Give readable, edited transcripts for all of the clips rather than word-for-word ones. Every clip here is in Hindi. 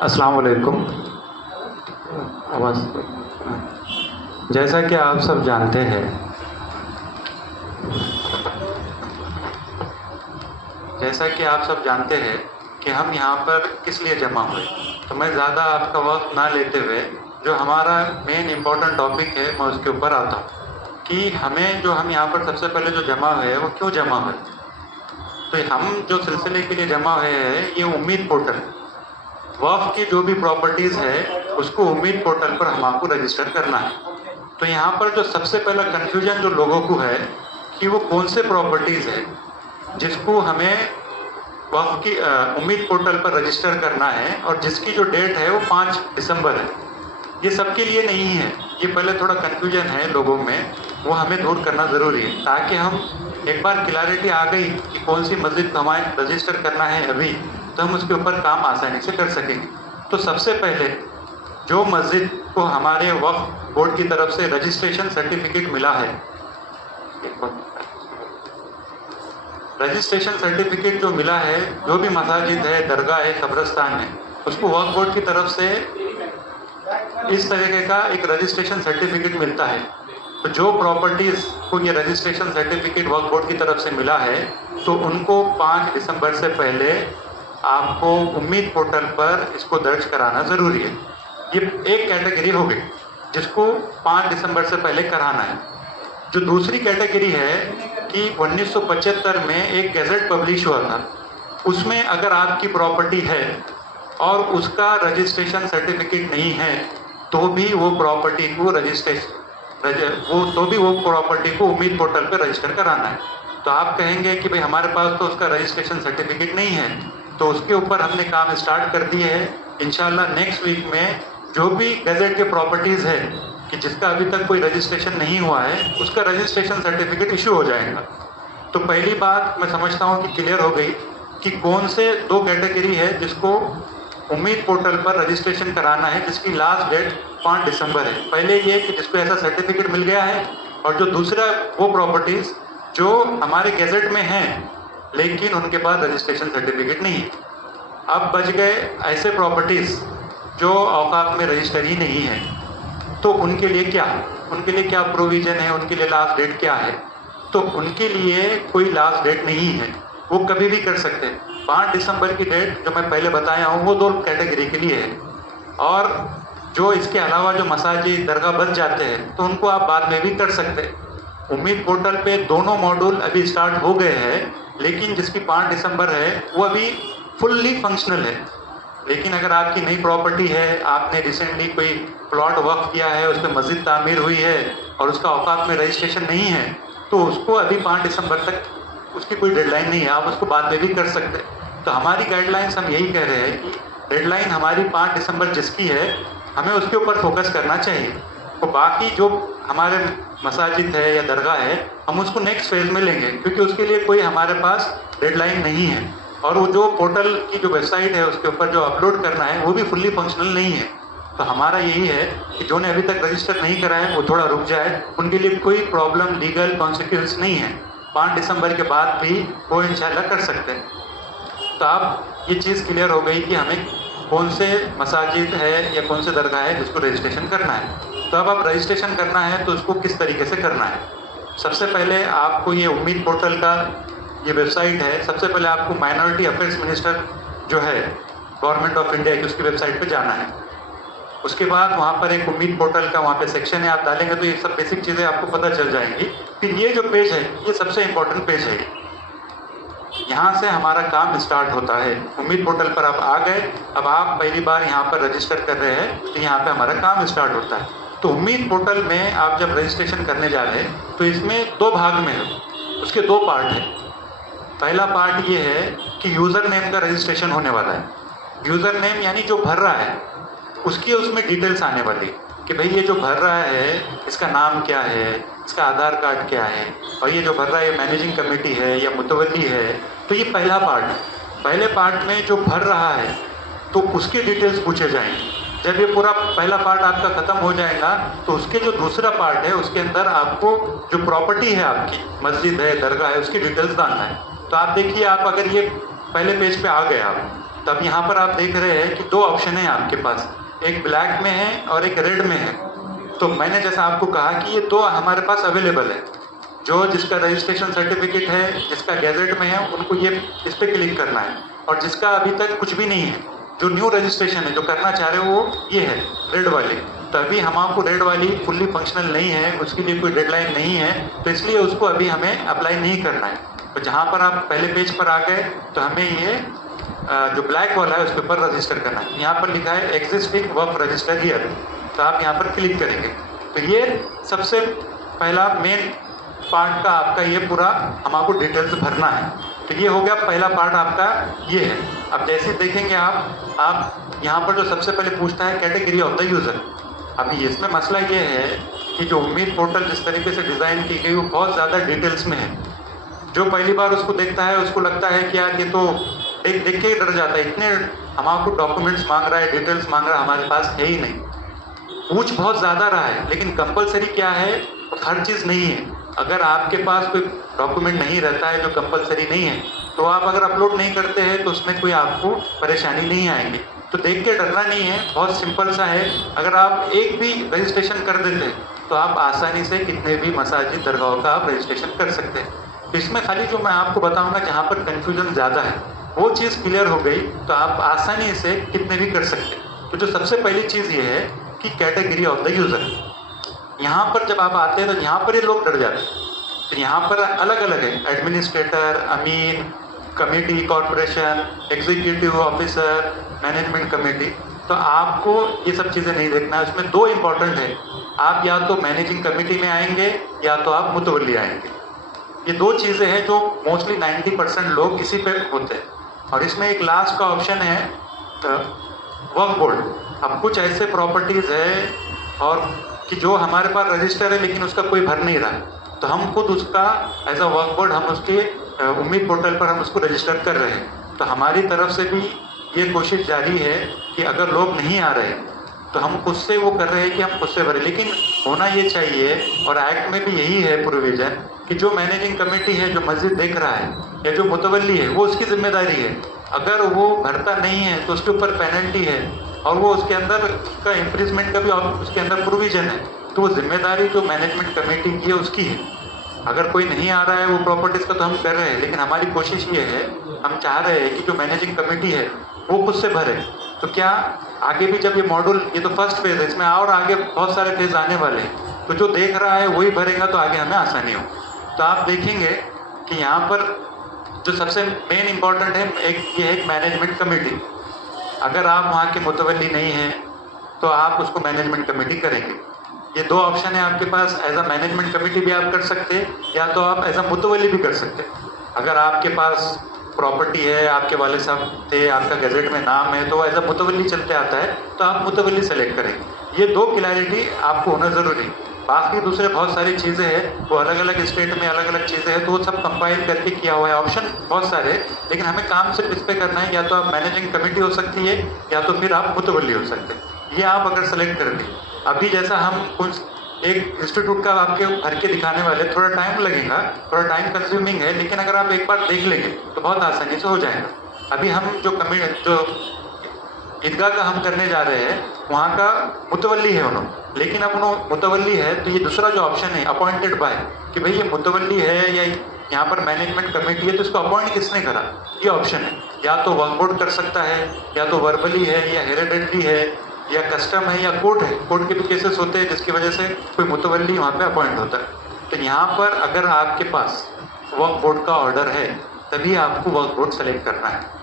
अस्सलाम वालेकुम। आवाज़ जैसा कि आप सब जानते हैं कि हम यहाँ पर किस लिए जमा हुए, तो मैं ज़्यादा आपका वक्त ना लेते हुए जो हमारा मेन इम्पोर्टेंट टॉपिक है मैं उसके ऊपर आता हूँ कि हम यहाँ पर सबसे पहले जो जमा हुए हैं वो क्यों जमा हुए। तो हम जो सिलसिले के लिए जमा हुए हैं ये उम्मीद पोर्टल, वक्फ की जो भी प्रॉपर्टीज़ है उसको उम्मीद पोर्टल पर हम आपको रजिस्टर करना है। तो यहाँ पर जो सबसे पहला कन्फ्यूजन जो लोगों को है कि वो कौन से प्रॉपर्टीज़ है जिसको हमें वक्फ की उम्मीद पोर्टल पर रजिस्टर करना है और जिसकी जो डेट है वो 5 दिसंबर है। ये सबके लिए नहीं है, ये पहले थोड़ा कन्फ्यूजन है लोगों में, वो हमें दूर करना ज़रूरी है ताकि हम एक बार क्लैरिटी आ गई कि कौन सी मस्जिद को हमें रजिस्टर करना है अभी, तो हम उसके ऊपर काम आसानी से कर सकेंगे। तो सबसे पहले जो मस्जिद को हमारे वक्फ बोर्ड की तरफ से रजिस्ट्रेशन सर्टिफिकेट मिला है, रजिस्ट्रेशन सर्टिफिकेट जो मिला है, जो भी मसाजिद है, दरगाह है, कब्रस्तान है, उसको वक्फ बोर्ड की तरफ से इस तरीके का एक रजिस्ट्रेशन सर्टिफिकेट मिलता है। तो जो प्रॉपर्टीज़ को ये रजिस्ट्रेशन सर्टिफिकेट वक्फ बोर्ड की तरफ से मिला है तो उनको 5 दिसंबर से पहले आपको उम्मीद पोर्टल पर इसको दर्ज कराना ज़रूरी है। ये एक कैटेगरी हो गई जिसको 5 दिसंबर से पहले कराना है। जो दूसरी कैटेगरी है कि 1975 में एक गैजेट पब्लिश हुआ था, उसमें अगर आपकी प्रॉपर्टी है और उसका रजिस्ट्रेशन सर्टिफिकेट नहीं है तो भी वो प्रॉपर्टी को उम्मीद पोर्टल पर रजिस्टर कराना है। तो आप कहेंगे कि भाई हमारे पास तो उसका रजिस्ट्रेशन सर्टिफिकेट नहीं है, तो उसके ऊपर हमने काम स्टार्ट कर दिए है। इंशाल्लाह नेक्स्ट वीक में जो भी गैजेट के प्रॉपर्टीज़ है कि जिसका अभी तक कोई रजिस्ट्रेशन नहीं हुआ है उसका रजिस्ट्रेशन सर्टिफिकेट इशू हो जाएगा। तो पहली बात मैं समझता हूँ कि क्लियर हो गई कि कौन से 2 कैटेगरी है जिसको उम्मीद पोर्टल पर रजिस्ट्रेशन कराना है, जिसकी लास्ट डेट 5 दिसंबर है। पहले ये कि जिसको ऐसा सर्टिफिकेट मिल गया है, और जो दूसरा वो प्रॉपर्टीज़ जो हमारे गैजेट में हैं लेकिन उनके पास रजिस्ट्रेशन सर्टिफिकेट नहीं है। अब बच गए ऐसे प्रॉपर्टीज़ जो औकाफ में रजिस्टर ही नहीं है, तो उनके लिए क्या प्रोविज़न है, उनके लिए लास्ट डेट क्या है। तो उनके लिए कोई लास्ट डेट नहीं है, वो कभी भी कर सकते हैं। 5 दिसंबर की डेट जो मैं पहले बताया हूँ वो 2 कैटेगरी के लिए है, और जो इसके अलावा जो मसाजिद दरगाह बच जाते हैं तो उनको आप बाद में भी कर सकते हैं। उम्मीद पोर्टल पे दोनों मॉड्यूल अभी स्टार्ट हो गए हैं, लेकिन जिसकी 5 दिसंबर है वो अभी फुल्ली फंक्शनल है। लेकिन अगर आपकी नई प्रॉपर्टी है, आपने रिसेंटली कोई प्लॉट वक्फ किया है, उस पर मस्जिद तामीर हुई है और उसका औकात में रजिस्ट्रेशन नहीं है, तो उसको अभी 5 दिसंबर तक उसकी कोई डेडलाइन नहीं है, आप उसको बाद में भी कर सकते हैं। तो हमारी गाइडलाइंस हम यही कह रहे हैं कि डेडलाइन हमारी 5 दिसंबर जिसकी है, हमें उसके ऊपर फोकस करना चाहिए। तो बाकी जो हमारे मसाजिद है या दरगाह है, हम उसको नेक्स्ट फेज़ में लेंगे, क्योंकि उसके लिए कोई हमारे पास डेडलाइन नहीं है, और वो जो पोर्टल की जो वेबसाइट है उसके ऊपर जो अपलोड करना है वो भी फुल्ली फंक्शनल नहीं है। तो हमारा यही है कि जो ने अभी तक रजिस्टर नहीं करा है वो थोड़ा रुक जाए, उनके लिए कोई प्रॉब्लम लीगल कॉन्सिक्वेंस नहीं है। 5 दिसंबर के बाद भी वो इंशाल्लाह कर सकते हैं। तो अब ये चीज़ क्लियर हो गई कि हमें कौन से मसाजिद है या कौन से दरगाह है जिसको रजिस्ट्रेशन करना है। तो अब रजिस्ट्रेशन करना है तो उसको किस तरीके से करना है। सबसे पहले आपको ये उम्मीद पोर्टल का ये वेबसाइट है, सबसे पहले आपको माइनॉरिटी अफेयर्स मिनिस्टर जो है गवर्नमेंट ऑफ इंडिया की उसकी वेबसाइट पे जाना है। उसके बाद वहाँ पर एक उम्मीद पोर्टल का वहाँ पे सेक्शन है, आप डालेंगे तो ये सब बेसिक चीज़ें आपको पता चल जाएंगी। फिर ये जो पेज है ये सबसे इम्पोर्टेंट पेज है, यहाँ से हमारा काम स्टार्ट होता है। उम्मीद पोर्टल पर आप आ गए, अब आप पहली बार यहाँ पर रजिस्टर कर रहे हैं तो यहाँ पे हमारा काम स्टार्ट होता है। तो उम्मीद पोर्टल में आप जब रजिस्ट्रेशन करने जा रहे हैं तो इसमें 2 भाग में है, उसके 2 पार्ट है। पहला पार्ट ये है कि यूज़र नेम का रजिस्ट्रेशन होने वाला है। यूज़र नेम यानी जो भर रहा है उसकी उसमें डिटेल्स आने वाली कि भाई ये जो भर रहा है इसका नाम क्या है, इसका आधार कार्ड क्या है, और ये जो भर रहा है मैनेजिंग कमेटी है या मुतवल्ली है। तो ये पहला पार्ट है। पहले पार्ट में जो भर रहा है तो उसकी डिटेल्स पूछे जाएंगे। जब ये पूरा पहला पार्ट आपका ख़त्म हो जाएगा तो उसके जो दूसरा पार्ट है उसके अंदर आपको जो प्रॉपर्टी है आपकी मस्जिद है दरगाह है उसकी डिटेल्स डालना है। तो आप देखिए, आप अगर ये पहले पेज पे आ गए आप तो अब यहाँ पर आप देख रहे हैं कि दो ऑप्शन है आपके पास, एक ब्लैक में है और एक रेड में है। तो मैंने जैसा आपको कहा कि ये दो हमारे पास अवेलेबल है, जो जिसका रजिस्ट्रेशन सर्टिफिकेट है, जिसका गैजेट में है, उनको ये इस पर क्लिक करना है, और जिसका अभी तक कुछ भी नहीं है, जो न्यू रजिस्ट्रेशन है, जो करना चाह रहे हो वो ये है रेड वाली। तो अभी हम आपको रेड वाली फुल्ली फंक्शनल नहीं है, उसके लिए कोई डेडलाइन नहीं है, तो इसलिए उसको अभी हमें अप्लाई नहीं करना है। तो जहाँ पर आप पहले पेज पर आ गए तो हमें ये जो ब्लैक वाला है उसके ऊपर रजिस्टर करना है। यहाँ पर लिखा है एग्जिस्टिंग वर्क रजिस्टर हियर, तो आप यहाँ पर क्लिक करेंगे। तो ये सबसे पहला मेन पार्ट का आपका ये पूरा हम आपको डिटेल्स भरना है। तो ये हो गया पहला पार्ट आपका ये है। अब जैसे देखेंगे आप यहाँ पर जो सबसे पहले पूछता है कैटेगरी ऑफ द यूज़र। अभी इसमें मसला ये है कि जो उम्मीद पोर्टल जिस तरीके से डिज़ाइन की गई वो बहुत ज़्यादा डिटेल्स में है। जो पहली बार उसको देखता है उसको लगता है कि यार ये तो देख के ही डर जाता है, इतने हम आपको डॉक्यूमेंट्स मांग रहा है, डिटेल्स मांग रहा है, हमारे पास है ही नहीं। पूछ बहुत ज़्यादा रहा है, लेकिन कंपलसरी क्या है, हर चीज़ नहीं है। अगर आपके पास कोई डॉक्यूमेंट नहीं रहता है जो कंपलसरी नहीं है, तो आप अगर अपलोड नहीं करते हैं तो उसमें कोई आपको परेशानी नहीं आएगी। तो देख के डरना नहीं है, बहुत सिंपल सा है। अगर आप एक भी रजिस्ट्रेशन कर देते हैं तो आप आसानी से कितने भी मसाजिद दरगाहों का आप रजिस्ट्रेशन कर सकते हैं। तो इसमें खाली जो मैं आपको बताऊंगा जहाँ पर कन्फ्यूजन ज़्यादा है वो चीज़ क्लियर हो गई तो आप आसानी से कितने भी कर सकते हैं। तो जो सबसे पहली चीज़ ये है कि कैटेगरी ऑफ द यूज़र, यहाँ पर जब आप आते हैं तो यहाँ पर ये लोग डर जाते हैं। तो यहाँ पर अलग अलग है, एडमिनिस्ट्रेटर, अमीन, committee, corporation, executive officer, management committee. तो आपको ये सब चीज़ें नहीं देखना है, उसमें दो इम्पॉर्टेंट है, आप या तो मैनेजिंग कमेटी में आएंगे या तो आप मुतवल्ली आएंगे। ये दो चीज़ें हैं जो मोस्टली 90% लोग इसी पे होते हैं। और इसमें एक लास्ट का ऑप्शन है वर्क बोर्ड। अब कुछ ऐसे प्रॉपर्टीज़ है और कि जो हमारे पास रजिस्टर है लेकिन उसका कोई भर नहीं रहा है, तो हम खुद उसका एज अ वर्क बोर्ड हम उसके उम्मीद पोर्टल पर हम उसको रजिस्टर कर रहे हैं। तो हमारी तरफ से भी ये कोशिश जारी है कि अगर लोग नहीं आ रहे तो हम खुद से वो कर रहे हैं कि हम खुद से भरें। लेकिन होना ये चाहिए, और एक्ट में भी यही है प्रोविजन, कि जो मैनेजिंग कमेटी है, जो मस्जिद देख रहा है या जो मुतवल्ली है, वो उसकी जिम्मेदारी है। अगर वो भरता नहीं है तो उसके ऊपर पेनल्टी है, और वो उसके अंदर का इंप्रिजमेंट का भी उसके अंदर प्रोविजन है। तो वो जिम्मेदारी जो मैनेजमेंट कमेटी की है उसकी है। अगर कोई नहीं आ रहा है वो प्रॉपर्टीज़ का तो हम कर रहे हैं, लेकिन हमारी कोशिश ये है, हम चाह रहे हैं कि जो मैनेजिंग कमेटी है वो खुद से भरे। तो क्या आगे भी जब ये मॉड्यूल, ये तो फर्स्ट फेज़ है, इसमें और आगे बहुत सारे फेज़ आने वाले हैं, तो जो देख रहा है वही भरेगा तो आगे हमें आसानी हो। तो आप देखेंगे कि यहाँ पर जो सबसे मेन इम्पॉर्टेंट है ये है मैनेजमेंट कमेटी। अगर आप वहाँ के मुतवल्ली नहीं हैं तो आप उसको मैनेजमेंट कमेटी करेंगे। ये दो ऑप्शन है आपके पास, एज अ मैनेजमेंट कमेटी भी आप कर सकते हैं या तो आप एज अ मुतवल्ली भी कर सकते हैं। अगर आपके पास प्रॉपर्टी है, आपके वाले साहब थे, आपका गैजेट में नाम है, तो एज अ मुतवल्ली चलते आता है तो आप मुतवल्ली सेलेक्ट करेंगे। ये दो क्लैरिटी आपको होना ज़रूरी है। बाकी दूसरे बहुत सारी चीज़ें हैं, वो अलग अलग स्टेट में अलग अलग चीज़ें हैं, तो वो सब कंपाइल करके किया हुआ है। ऑप्शन बहुत सारे, लेकिन हमें काम सिर्फ इस पर करना है, या तो आप मैनेजिंग कमेटी हो सकती है या तो फिर आप मुतवल्ली हो सकते हैं। ये आप अगर सेलेक्ट कर दें, अभी जैसा हम कुछ एक इंस्टीट्यूट का आपके भर के दिखाने वाले, थोड़ा टाइम लगेगा, थोड़ा टाइम कंज्यूमिंग है, लेकिन अगर आप एक बार देख लेंगे तो बहुत आसानी से हो जाएगा। अभी हम जो ईदगाह का हम करने जा रहे हैं वहाँ का मुतवल्ली है उन्होंने, लेकिन अब उन्होंने मुतवल्ली है तो ये दूसरा जो ऑप्शन है अपॉइंटेड बाय, कि भाई ये मुतवल्ली है या यहाँ पर मैनेजमेंट कमेटी है तो इसको अपॉइंट किसने करा, ये ऑप्शन है। या तो वर्क बोर्ड कर सकता है, या तो वर्बली है, या हेरिडेटरी है, या कस्टम है, या कोर्ट है। कोर्ट के भी केसेस होते हैं जिसकी वजह से कोई मुतवल्ली वहाँ पे अपॉइंट होता है। तो यहाँ पर अगर आपके पास वर्क बोर्ड का ऑर्डर है तभी आपको वर्क बोर्ड सेलेक्ट करना है।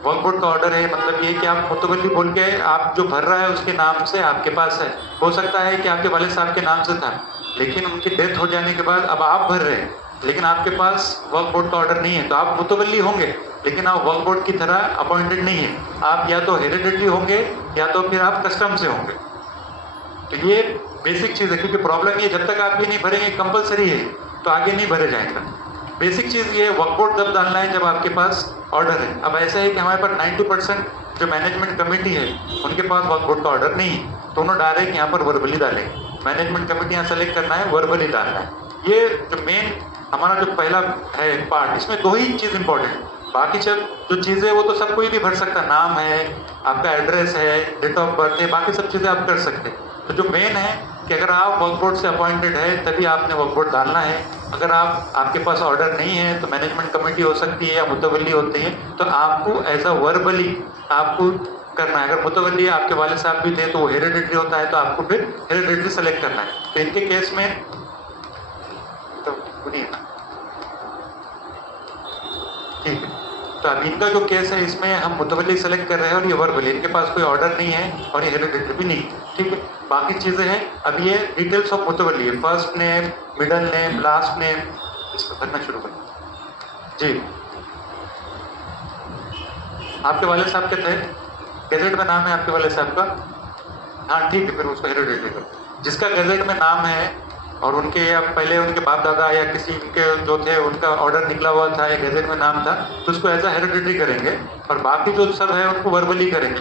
वर्क बोर्ड का ऑर्डर है मतलब ये कि आप मुतवल्ली बोल के आप जो भर रहा है उसके नाम से आपके पास है। हो सकता है कि आपके वाले साहब के नाम से था, लेकिन उनकी डेथ हो जाने के बाद अब आप भर रहे हैं, लेकिन आपके पास वर्क बोर्ड का ऑर्डर नहीं है, तो आप मुतवल्ली होंगे लेकिन आप वर्क बोर्ड की तरह अपॉइंटेड नहीं है। आप या तो हेरिडेटरी होंगे या तो फिर आप कस्टम से होंगे। तो ये बेसिक चीज़ है, क्योंकि प्रॉब्लम ये जब तक आप ये नहीं भरेंगे कंपलसरी है तो आगे नहीं भरे जाएगा। बेसिक चीज़ ये वर्क बोर्ड तब डालना है जब आपके पास ऑर्डर है। अब ऐसा है कि हमारे पास 90% जो मैनेजमेंट कमेटी है उनके पास वर्क बोर्ड का ऑर्डर नहीं है, तो उन्होंने डाले कि यहाँ पर वर्बली डालें। मैनेजमेंट कमेटी यहाँ सेलेक्ट करना है, वर्बली डालना है। ये जो मेन हमारा जो पहला है पार्ट, इसमें दो ही चीज़ इंपॉर्टेंट, बाकी सब जो चीज़ें वो तो सब कोई भी भर सकता, नाम है, आपका एड्रेस है, डेट ऑफ बर्थ है, बाकी सब चीज़ें आप कर सकते हैं। तो जो मेन है कि अगर आप वर्क बोर्ड से अपॉइंटेड है तभी आपने वर्क बोर्ड डालना है। अगर आपके पास ऑर्डर नहीं है तो मैनेजमेंट कमेटी हो सकती है या मुतवल्ली होती है, तो आपको एज अ वर्बली आपको करना है। अगर मुतवल्ली आपके वाले साहब भी थे तो वो हेरिडिटरी होता है, तो आपको फिर हेरिडिटरी सेलेक्ट करना है। तो इनके केस में तो ठीक है, तो अब इनका जो केस है इसमें हम मुतवल्ली सेलेक्ट कर रहे हैं और ये वर्बली, इनके पास कोई ऑर्डर नहीं है और ये हेरिडिटरी भी नहीं, ठीक है। बाकी चीज़ें हैं, अब ये डिटेल्स ऑफ मुतवल्ली है, first name, middle name, last name, इसको भरना शुरू करें। जी, आपके वाले साहब के थे, गैजेट में नाम है आपके वाले साहब का, हाँ ठीक है, फिर उसको हेरिडिटरी करो। जिसका गैजेट में नाम है और उनके या पहले उनके बाप दादा या किसी उनके जो थे उनका ऑर्डर निकला हुआ था या गैजेट में नाम था, तो उसको एज अ हेरिडिटरी करेंगे और बाकी जो सब है उनको वर्बली करेंगे।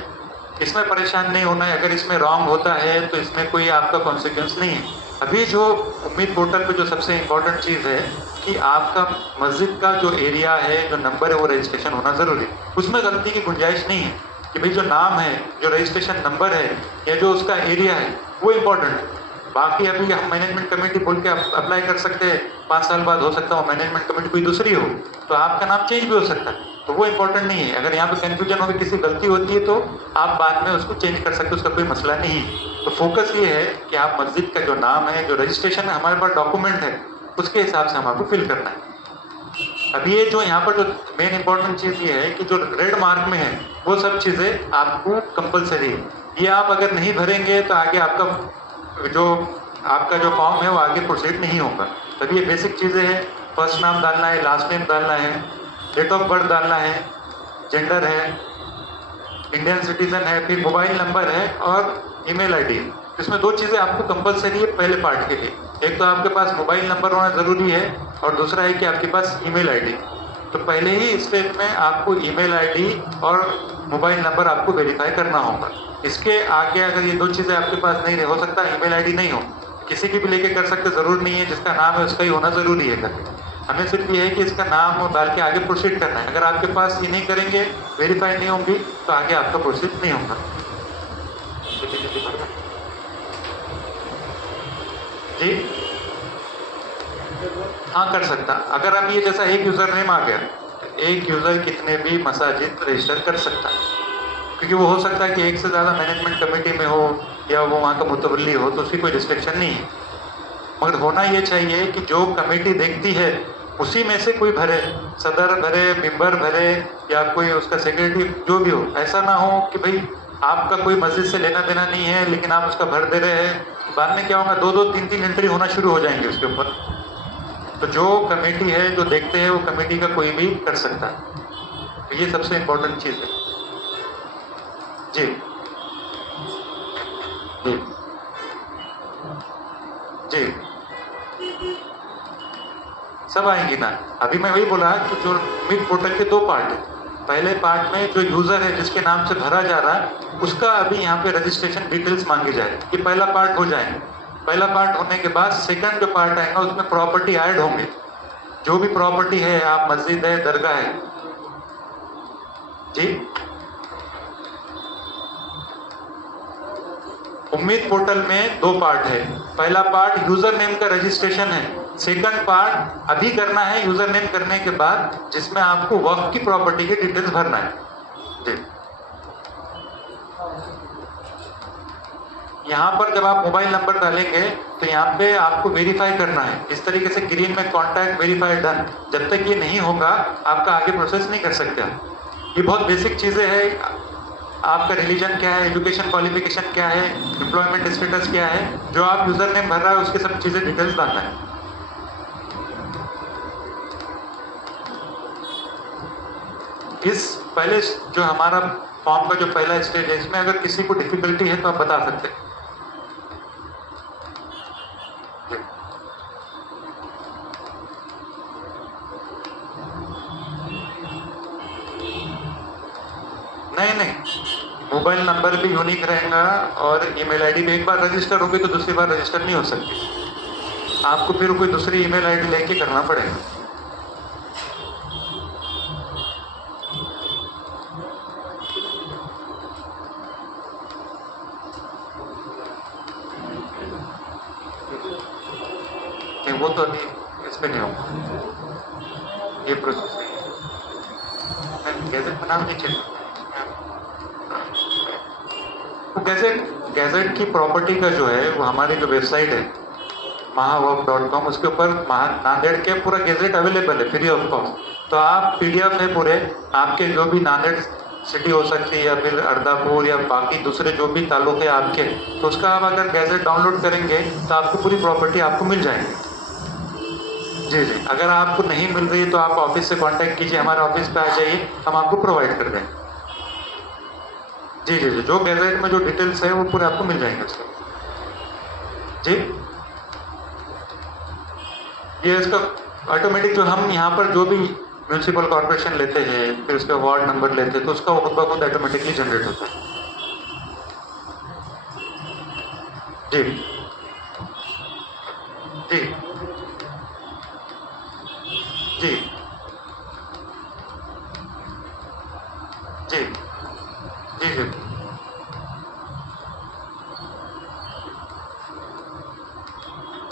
इसमें परेशान नहीं होना है, अगर इसमें रॉन्ग होता है तो इसमें कोई आपका कॉन्सिक्वेंस नहीं है। अभी जो उम्मीद पोर्टल पे जो सबसे इम्पोर्टेंट चीज़ है कि आपका मस्जिद का जो एरिया है, जो नंबर है, वो रजिस्ट्रेशन होना ज़रूरी है। उसमें गलती की गुंजाइश नहीं है कि भाई जो नाम है, जो रजिस्ट्रेशन नंबर है या जो उसका एरिया है वो इम्पोर्टेंट है। बाकी अभी हम मैनेजमेंट कमेटी बोल के अप्लाई कर सकते हैं, 5 साल बाद हो सकता है मैनेजमेंट कमेटी कोई दूसरी हो तो आपका नाम चेंज भी हो सकता है, तो वो इम्पोर्टेंट नहीं है। अगर यहाँ पे कन्फ्यूजन होगी, किसी गलती होती है तो आप बाद में उसको चेंज कर सकते हो, उसका कोई मसला नहीं है। तो फोकस ये है कि आप मस्जिद का जो नाम है, जो रजिस्ट्रेशन है, हमारे पास डॉक्यूमेंट है, उसके हिसाब से हम आपको फिल करना है। अब ये जो यहाँ पर जो मेन इंपॉर्टेंट चीज़ ये है कि जो रेड मार्क में है वो सब चीज़ें आपको कंपलसरी है। ये आप अगर नहीं भरेंगे तो आगे आपका जो फॉर्म है वो आगे प्रोसीड नहीं होगा। तभी ये बेसिक चीज़ें हैं, फर्स्ट नाम डालना है, लास्ट नेम डालना है, डेट ऑफ बर्थ डालना है, जेंडर है, इंडियन सिटीजन है, फिर मोबाइल नंबर है और ईमेल आईडी। इसमें 2 चीज़ें आपको कंपलसरी है पहले पार्ट के लिए, एक तो आपके पास मोबाइल नंबर होना ज़रूरी है और दूसरा है कि आपके पास ईमेल आईडी। तो पहले ही स्टेज में आपको ईमेल आईडी और मोबाइल नंबर आपको वेरीफाई करना होगा। इसके आगे अगर ये 2 चीज़ें आपके पास नहीं हो सकता, ईमेल आईडी नहीं हो, किसी की भी लेके कर सकते, ज़रूर नहीं है जिसका नाम है उसका ही होना ज़रूरी है करके। हमें सिर्फ ये है कि इसका नाम डाल के आगे प्रोसीड करना है। अगर आपके पास ये नहीं करेंगे, वेरीफाई नहीं होंगी, तो आगे आपका प्रोसीड नहीं होगा। जी हाँ, कर सकता। अगर अब ये जैसा एक यूज़र नेम आ गया, एक यूज़र कितने भी मसाजिद रजिस्टर कर सकता है, क्योंकि वो हो सकता है कि एक से ज़्यादा मैनेजमेंट कमेटी में हो या वो वहाँ का मुतवल्ली हो, तो उसकी कोई रिस्ट्रिक्शन नहीं है। मगर होना ये चाहिए कि जो कमेटी देखती है उसी में से कोई भरे, सदर भरे, मेंबर भरे या कोई उसका सेक्रेटरी जो भी हो। ऐसा ना हो कि भाई आपका कोई मस्जिद से लेना देना नहीं है लेकिन आप उसका भर दे रहे हैं, बाद में क्या होगा, 2-2, 3-3 एंट्री होना शुरू हो जाएंगे उसके ऊपर। तो जो कमेटी है, जो देखते हैं, वो कमेटी का कोई भी कर सकता है। तो ये सबसे इम्पोर्टेंट चीज़ है। जी जी जी, सब आएंगी ना। अभी मैं वही बोला कि जो मिड पोर्टल के 2 पार्ट है। पहले पार्ट में जो यूज़र है जिसके नाम से भरा जा रहा है उसका अभी यहाँ पे रजिस्ट्रेशन डिटेल्स मांगी जाए, ये पहला पार्ट हो जाएंगे। पहला पार्ट होने के बाद सेकंड जो पार्ट आएगा उसमें प्रॉपर्टी ऐड होंगे, जो भी प्रॉपर्टी है, आप मस्जिद है, दरगाह है। जी, उम्मीद पोर्टल में 2 पार्ट है। पहला पार्ट यूजर नेम का रजिस्ट्रेशन है, सेकंड पार्ट अभी करना है यूजर नेम करने के बाद, जिसमें आपको वक्फ की प्रॉपर्टी की डिटेल्स भरना है। जी, यहाँ पर जब आप मोबाइल नंबर डालेंगे तो यहाँ पे आपको वेरीफाई करना है, इस तरीके से ग्रीन में कॉन्टैक्ट वेरीफाई डन। जब तक ये नहीं होगा आपका आगे प्रोसेस नहीं कर सकते। ये बहुत बेसिक चीज़ें हैं। आपका रिलीजन क्या है, एजुकेशन क्वालिफिकेशन क्या है, एम्प्लॉयमेंट स्टेटस क्या है, जो आप यूजर नेम भर रहा है उसके सब चीज़ें डिटेल्स डालना है। इस पहले जो हमारा फॉर्म का जो पहला स्टेज है, इसमें अगर किसी को डिफिकल्टी है तो आप बता सकते हैं। नहीं, मोबाइल नंबर भी यूनिक रहेगा और ईमेल आईडी भी। एक बार रजिस्टर होगी तो दूसरी बार रजिस्टर नहीं हो सकती, आपको फिर कोई दूसरी ईमेल आईडी लेके करना पड़ेगा। नहीं, वो तो अभी इस पे नहीं होगा, ये प्रोसेस नहीं है। गैजेट बनाना नहीं चाहिए। तो गैजेट की प्रॉपर्टी का जो है वो हमारी जो वेबसाइट है mahawork.com, उसके ऊपर नांदेड़ के पूरा गैजेट अवेलेबल है फ्री ऑफ कॉस्ट। तो आप PDF है पूरे आपके जो भी नांदेड़ सिटी हो सकती है या फिर अर्दापुर या बाकी दूसरे जो भी तालुक है आपके, तो उसका आप अगर गैजेट डाउनलोड करेंगे तो आपको पूरी प्रॉपर्टी आपको मिल जाएगी। जी जी, अगर आपको नहीं मिल रही है तो आप ऑफिस से कांटेक्ट कीजिए, हमारे ऑफिस पे आ जाइए, हम आपको प्रोवाइड कर देंगे। जी जी जी, जो गैजेट में जो डिटेल्स है वो पूरे आपको मिल जाएंगे उसका। जी, ये इसका ऑटोमेटिक जो हम यहाँ पर जो भी म्यूनसिपल कॉर्पोरेशन लेते हैं फिर उसका वार्ड नंबर लेते हैं तो उसका खुद ब खुद ऑटोमेटिकली जनरेट होता है। जी जी जी जी जी जी,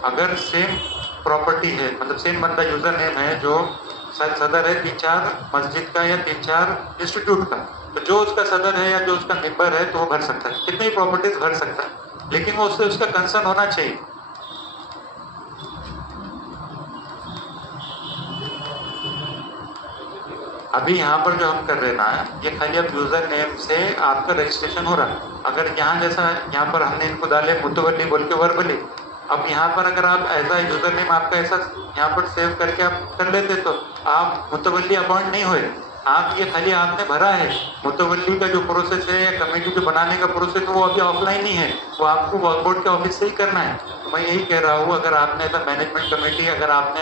अगर सेम प्रॉपर्टी है मतलब सेम बंदा यूजर नेम है जो सदर है 3-4 मस्जिद का या 3-4 इंस्टीट्यूट का, तो जो उसका सदर है या जो उसका मेंबर है तो वो भर सकता है, कितनी प्रॉपर्टीज भर सकता है, लेकिन वो उससे उसका कंसर्न होना चाहिए। अभी यहाँ पर जो हम कर रहे हैं ना, ये खाली अब यूजर नेम से आपका रजिस्ट्रेशन हो रहा है। अगर यहाँ जैसा यहाँ पर हमने इनको डाले मुतवल्ली बोल के वर्बली, अब यहाँ पर अगर आप ऐसा यूजर नेम आपका ऐसा यहाँ पर सेव करके आप कर लेते तो आप मुतवल्ली अपॉइंट नहीं हुए। आप ये खाली आपने भरा है, मुतवल्ली का जो प्रोसेस है या कमेटी जो बनाने का प्रोसेस है वो अभी ऑफलाइन ही है, वो आपको वर्क बोर्ड के ऑफिस से ही करना है। तो मैं यही कह रहा हूँ, अगर आपने ऐसा मैनेजमेंट कमेटी अगर आपने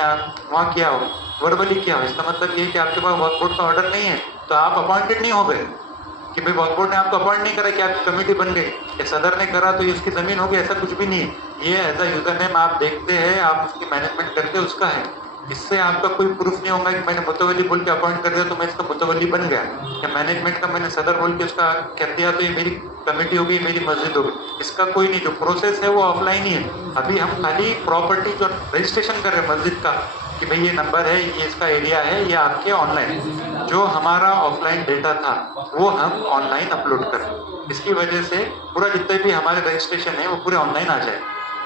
वहाँ किया हो, वर्बली किया हो, इसका मतलब ये कि आपके पास वर्क बोर्ड का ऑर्डर नहीं है तो आप अपॉइंटेड नहीं हो गए कि भाई वर्क बोर्ड ने आपको अपॉइंट नहीं करा कि आपकी कमेटी बन गई या सदर ने करा तो ये उसकी जमीन होगी, ऐसा कुछ भी नहीं है। ये एज अ यूजर नेम आप देखते हैं, आप उसकी मैनेजमेंट करते हैं, उसका है। इससे आपका कोई प्रूफ नहीं होगा कि मैंने मुतवल्ली बोल के अपॉइंट कर दिया तो मैं इसका मुतवल्ली बन गया, या मैनेजमेंट का मैंने सदर बोल के उसका कर दिया तो ये मेरी कमेटी होगी, मेरी मस्जिद होगी। इसका कोई नहीं, जो प्रोसेस है वो ऑफलाइन ही है। अभी हम खाली प्रॉपर्टी जो रजिस्ट्रेशन कर रहे हैं मस्जिद का कि भाई ये नंबर है, ये इसका एरिया है, ये आपके ऑनलाइन जो हमारा ऑफलाइन डेटा था वो हम ऑनलाइन अपलोड करें। इसकी वजह से पूरा जितने भी हमारे रजिस्ट्रेशन है वो पूरे ऑनलाइन आ जाए।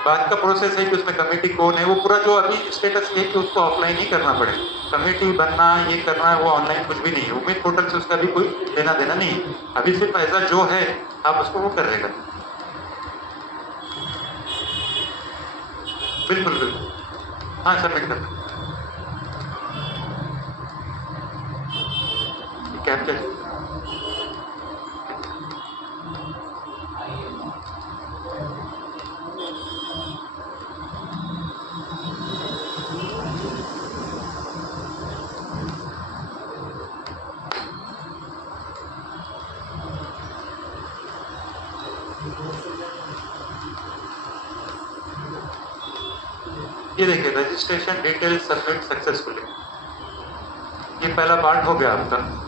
बात का प्रोसेस है कि उसमें कमेटी कौन है वो पूरा जो अभी स्टेटस ये है कि उसको ऑफलाइन ही करना पड़े, कमेटी बनना ये करना है वो ऑनलाइन कुछ भी नहीं है। उम्मीद पोर्टल से उसका भी कोई लेना देना नहीं है, अभी सिर्फ ऐसा जो है आप उसको वो कर लेगा। बिल्कुल बिल्कुल, हाँ सबमिट कर कैप्चर। ये देखिए रजिस्ट्रेशन डिटेल सबमिट सक्सेसफुली, ये पहला पार्ट हो गया आपका।